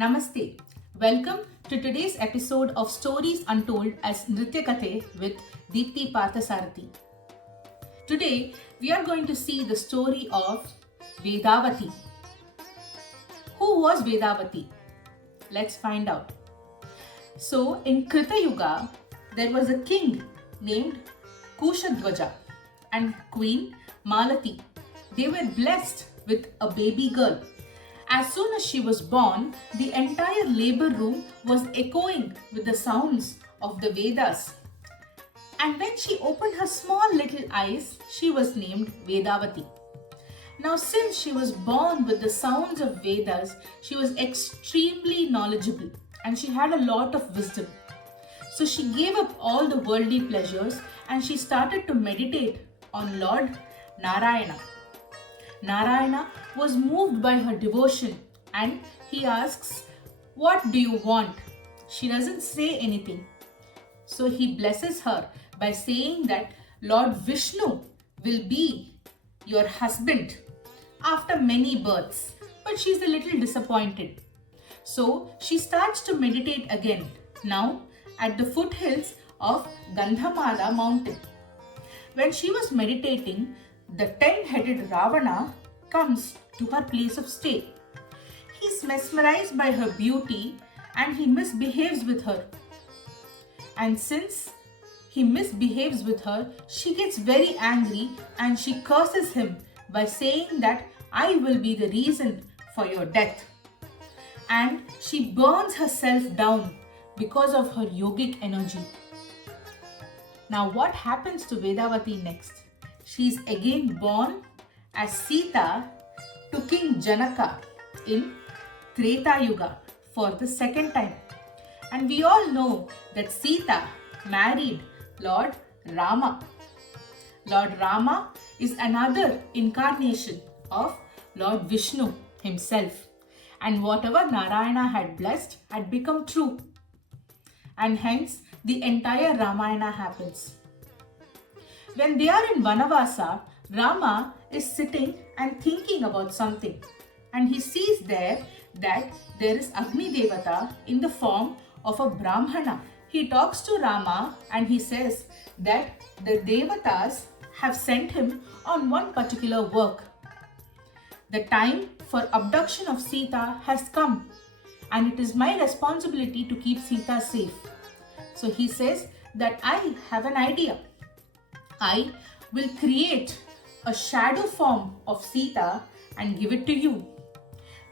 Namaste. Welcome to today's episode of Stories Untold as Nritya Kathe with Deepti Parthasarathi. Today, we are going to see the story of Vedavati. Who was Vedavati? Let's find out. So, in Krita Yuga, there was a king named Kushadwaja and Queen Malati. They were blessed with a baby girl. As soon as she was born, the entire labor room was echoing with the sounds of the Vedas. And when she opened her small little eyes, she was named Vedavati. Now, since she was born with the sounds of Vedas, she was extremely knowledgeable and she had a lot of wisdom. So she gave up all the worldly pleasures and she started to meditate on Lord Narayana. Narayana was moved by her devotion and he asks, "What do you want?" She doesn't say anything. So he blesses her by saying that Lord Vishnu will be your husband after many births. But she's a little disappointed. So she starts to meditate again, now at the foothills of Gandhamala mountain. When she was meditating, the 10-headed Ravana comes to her place of stay. He's mesmerized by her beauty and he misbehaves with her. And since he misbehaves with her, she gets very angry and she curses him by saying that I will be the reason for your death. And she burns herself down because of her yogic energy. Now what happens to Vedavati next? She is again born as Sita to King Janaka in Treta Yuga for the second time. And we all know that Sita married Lord Rama. Lord Rama is another incarnation of Lord Vishnu himself. And whatever Narayana had blessed had become true. And hence the entire Ramayana happens. When they are in Vanavasa, Rama is sitting and thinking about something. And he sees there that there is Agni Devata in the form of a Brahmana. He talks to Rama and he says that the Devatas have sent him on one particular work. The time for abduction of Sita has come and it is my responsibility to keep Sita safe. So he says that I have an idea. I will create a shadow form of Sita and give it to you.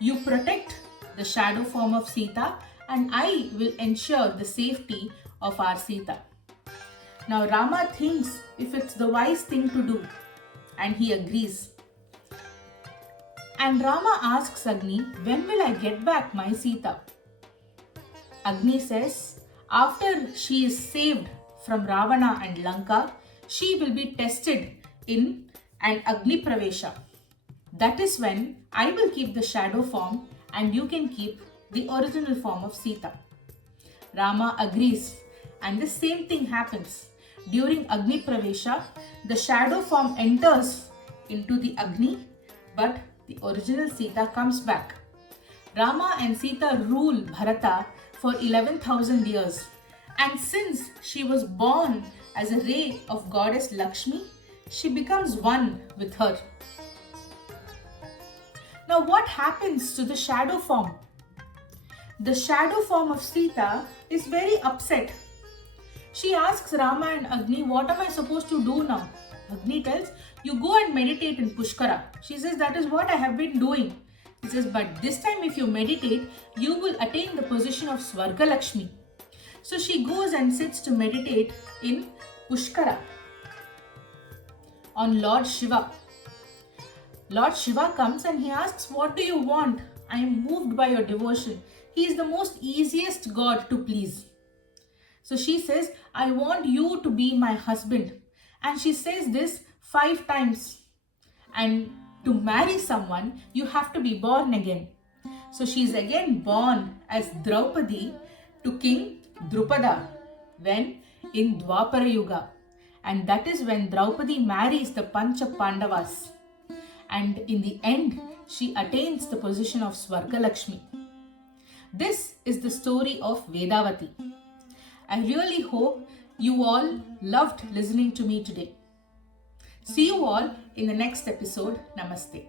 You protect the shadow form of Sita and I will ensure the safety of our Sita. Now Rama thinks if it's the wise thing to do and he agrees. And Rama asks Agni, when will I get back my Sita? Agni says, after she is saved from Ravana and Lanka, she will be tested in an Agni Pravesha. That is when I will keep the shadow form and you can keep the original form of Sita. Rama agrees and the same thing happens. During Agni Pravesha, the shadow form enters into the Agni but the original Sita comes back. Rama and Sita rule Bharata for 11,000 years. And since she was born as a ray of goddess Lakshmi, she becomes one with her. Now what happens to the shadow form? The shadow form of Sita is very upset. She asks Rama and Agni, what am I supposed to do now? Agni tells, you go and meditate in Pushkara. She says, that is what I have been doing. He says, but this time if you meditate, you will attain the position of Swarga Lakshmi. So she goes and sits to meditate in Pushkara on Lord Shiva. Lord Shiva comes and he asks, what do you want? I am moved by your devotion. He is the most easiest god to please. So she says, I want you to be my husband. And she says this 5 times. And to marry someone, you have to be born again. So she is again born as Draupadi to King Drupada when in Dwapara Yuga. And that is when Draupadi marries the Pancha Pandavas. And in the end, she attains the position of Swarga Lakshmi. This is the story of Vedavati. I really hope you all loved listening to me today. See you all in the next episode. Namaste.